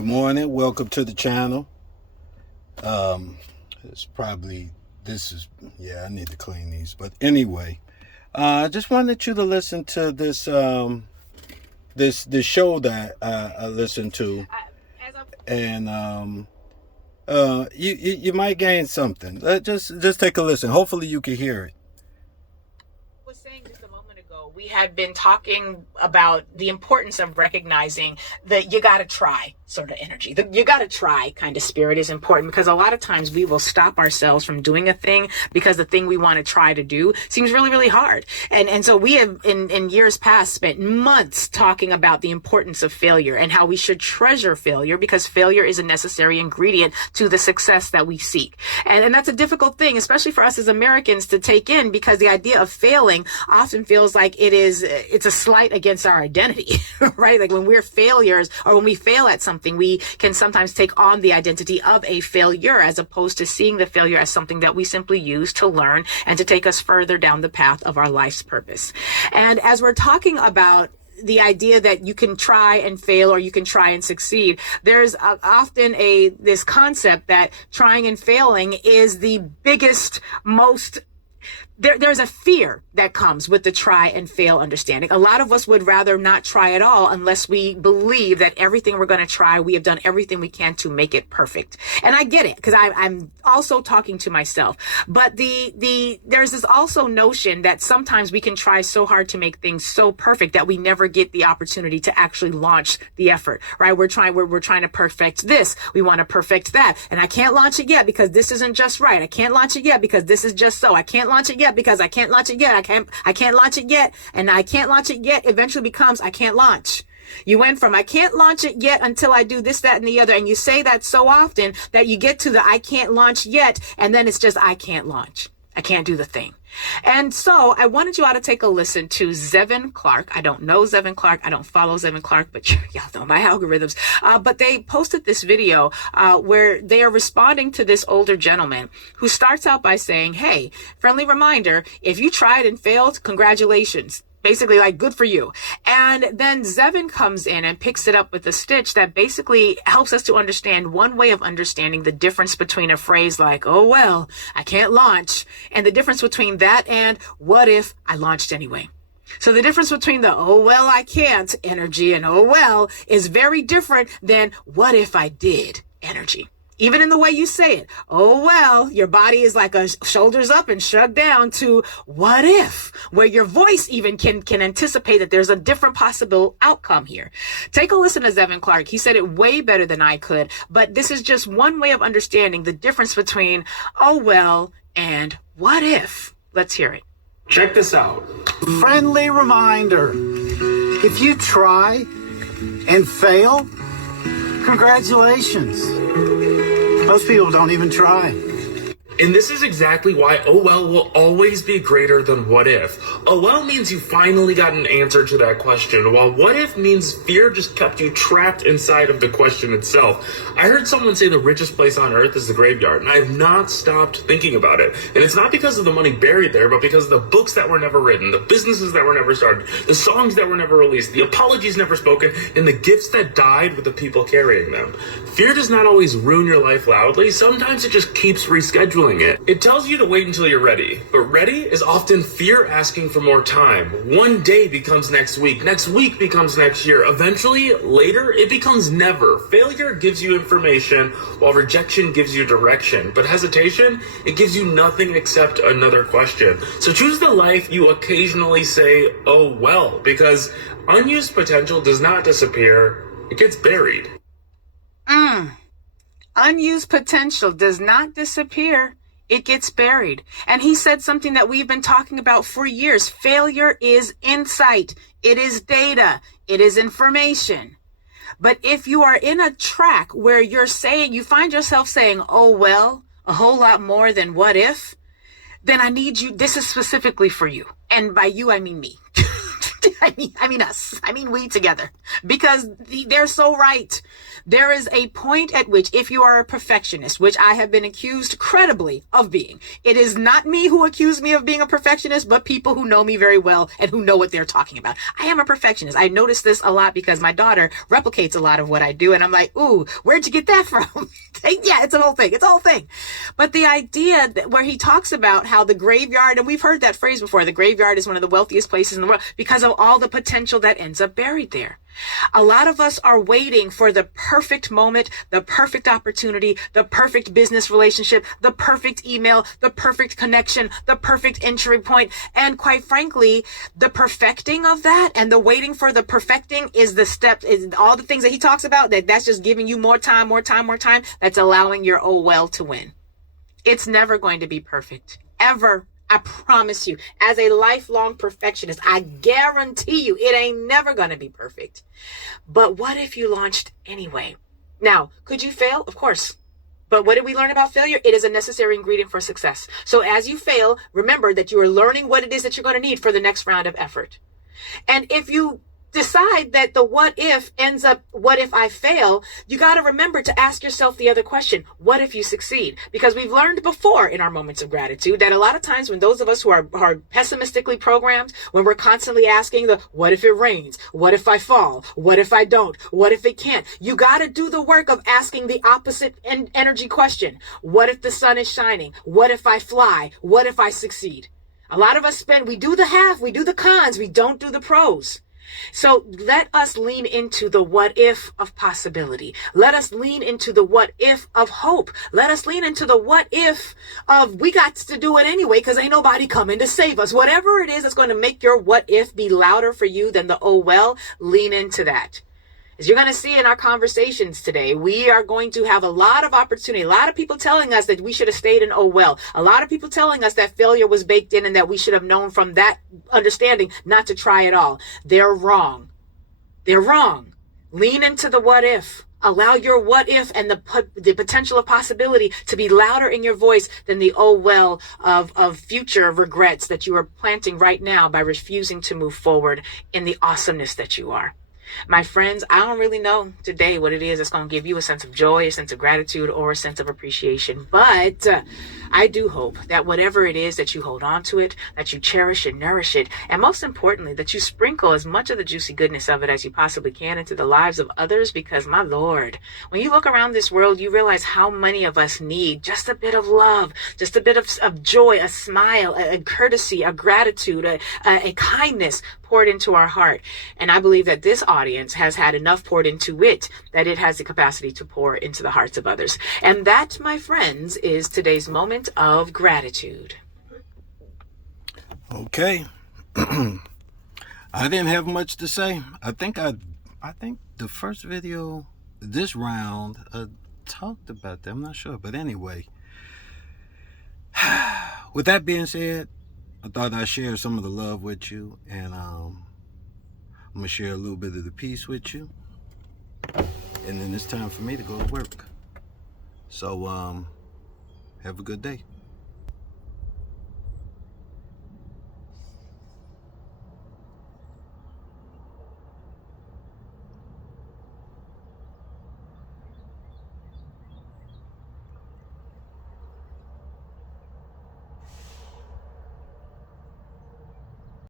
Good morning. Welcome to the channel. I need to clean these. But anyway, I just wanted you to listen to this this show that I listened to, and you might gain something. Just take a listen. Hopefully you can hear it. Was saying just a moment ago, we had been talking about the importance of recognizing that you got to try sort of energy. The you got to try kind of spirit is important, because a lot of times we will stop ourselves from doing a thing because the thing we want to try to do seems really, really hard. And so we have in years past spent months talking about the importance of failure and how we should treasure failure, because failure is a necessary ingredient to the success that we seek. And that's a difficult thing, especially for us as Americans, to take in, because the idea of failing often feels like it's a slight against our identity, right? Like when we're failures, or when we fail at something, we can sometimes take on the identity of a failure, as opposed to seeing the failure as something that we simply use to learn and to take us further down the path of our life's purpose. And as we're talking about the idea that you can try and fail, or you can try and succeed, there's often this concept that trying and failing is the biggest, most there's a fear that comes with the try and fail understanding. A lot of us would rather not try at all unless we believe that everything we're going to try, we have done everything we can to make it perfect. And I get it, because I'm also talking to myself. But there's this also notion that sometimes we can try so hard to make things so perfect that we never get the opportunity to actually launch the effort, right? We're trying to perfect this. We want to perfect that. And I can't launch it yet because this isn't just right. I can't launch it yet because this is just so. I can't launch it yet because I can't launch it yet. I can't launch it yet. And I can't launch it yet eventually becomes I can't launch. You went from I can't launch it yet until I do this, that, and the other. And you say that so often that you get to the I can't launch yet. And then it's just I can't launch. I can't do the thing. And so I wanted you all to take a listen to Zevin Clark. I don't know Zevin Clark. I don't follow Zevin Clark, but y'all know my algorithms. But they posted this video where they are responding to this older gentleman who starts out by saying, hey, friendly reminder, if you tried and failed, congratulations. Basically, like, good for you. And then Zevin comes in and picks it up with a stitch that basically helps us to understand one way of understanding the difference between a phrase like, oh, well, I can't launch, and the difference between that and what if I launched anyway. So the difference between the, oh, well, I can't energy and, oh, well, is very different than what if I did energy. Even in the way you say it, oh, well, your body is like a shoulders up and shrug down to what if, where your voice even can anticipate that there's a different possible outcome here. Take a listen to Zevin Clark. He said it way better than I could, but this is just one way of understanding the difference between, oh, well, and what if. Let's hear it. Check this out. Friendly reminder, if you try and fail, congratulations. Most people don't even try. And this is exactly why oh well will always be greater than what if. Oh well means you finally got an answer to that question, while what if means fear just kept you trapped inside of the question itself. I heard someone say the richest place on earth is the graveyard, and I have not stopped thinking about it. And it's not because of the money buried there, but because of the books that were never written, the businesses that were never started, the songs that were never released, the apologies never spoken, and the gifts that died with the people carrying them. Fear does not always ruin your life loudly. Sometimes it just keeps rescheduling it. It tells you to wait until you're ready, but ready is often fear asking for more time. One day becomes next week becomes next year. Eventually, later, it becomes never. Failure gives you information, while rejection gives you direction. But hesitation, it gives you nothing except another question. So choose the life you occasionally say, oh well, because unused potential does not disappear, it gets buried. Unused potential does not disappear. It gets buried. And he said something that we've been talking about for years. Failure is insight. It is data. It is information. But if you are in a track where you find yourself saying, oh, well, a whole lot more than what if, then I need you. This is specifically for you. And by you, I mean me. I mean us. I mean we together. Because they're so right. There is a point at which, if you are a perfectionist, which I have been accused credibly of being, it is not me who accused me of being a perfectionist, but people who know me very well and who know what they're talking about. I am a perfectionist. I notice this a lot because my daughter replicates a lot of what I do. And I'm like, ooh, where'd you get that from? Yeah, it's a whole thing. It's a whole thing. But the idea that where he talks about how the graveyard, and we've heard that phrase before, the graveyard is one of the wealthiest places in the world because of all the potential that ends up buried there. A lot of us are waiting for the perfect moment, the perfect opportunity, the perfect business relationship, the perfect email, the perfect connection, the perfect entry point. And quite frankly, the perfecting of that and the waiting for the perfecting is the step, is all the things that he talks about, that's just giving you more time, more time, more time. That's allowing your oh well to win. It's never going to be perfect, ever. I promise you, as a lifelong perfectionist, I guarantee you it ain't never going to be perfect. But what if you launched anyway? Now, could you fail? Of course. But what did we learn about failure? It is a necessary ingredient for success. So as you fail, remember that you are learning what it is that you're going to need for the next round of effort. And if you decide that the what if ends up, what if I fail, you got to remember to ask yourself the other question, what if you succeed? Because we've learned before in our moments of gratitude that a lot of times when those of us who are pessimistically programmed, when we're constantly asking the what if it rains, what if I fall, what if I don't, what if it can't, you got to do the work of asking the opposite energy question. What if the sun is shining? What if I fly? What if I succeed? A lot of us we do the half, we do the cons, we don't do the pros. So let us lean into the what if of possibility. Let us lean into the what if of hope. Let us lean into the what if of we got to do it anyway because ain't nobody coming to save us. Whatever it is that's going to make your what if be louder for you than the oh well, lean into that. As you're going to see in our conversations today, we are going to have a lot of opportunity. A lot of people telling us that we should have stayed in oh well. A lot of people telling us that failure was baked in and that we should have known from that understanding not to try at all. They're wrong. They're wrong. Lean into the what if. Allow your what if and the potential of possibility to be louder in your voice than the oh well of future regrets that you are planting right now by refusing to move forward in the awesomeness that you are. My friends, I don't really know today what it is that's going to give you a sense of joy, a sense of gratitude, or a sense of appreciation. But I do hope that whatever it is that you hold on to it, that you cherish and nourish it, and most importantly, that you sprinkle as much of the juicy goodness of it as you possibly can into the lives of others. Because my Lord, when you look around this world, you realize how many of us need just a bit of love, just a bit of joy, a smile, a courtesy, a gratitude, a kindness poured into our heart. And I believe that this audience has had enough poured into it that it has the capacity to pour into the hearts of others. And that, my friends, is today's moment of gratitude. Okay. I didn't have much to say. I think the first video this round talked about that. I'm not sure, but anyway. With that being said, I thought I'd share some of the love with you, and I'm gonna share a little bit of the peace with you, and then it's time for me to go to work. So have a good day.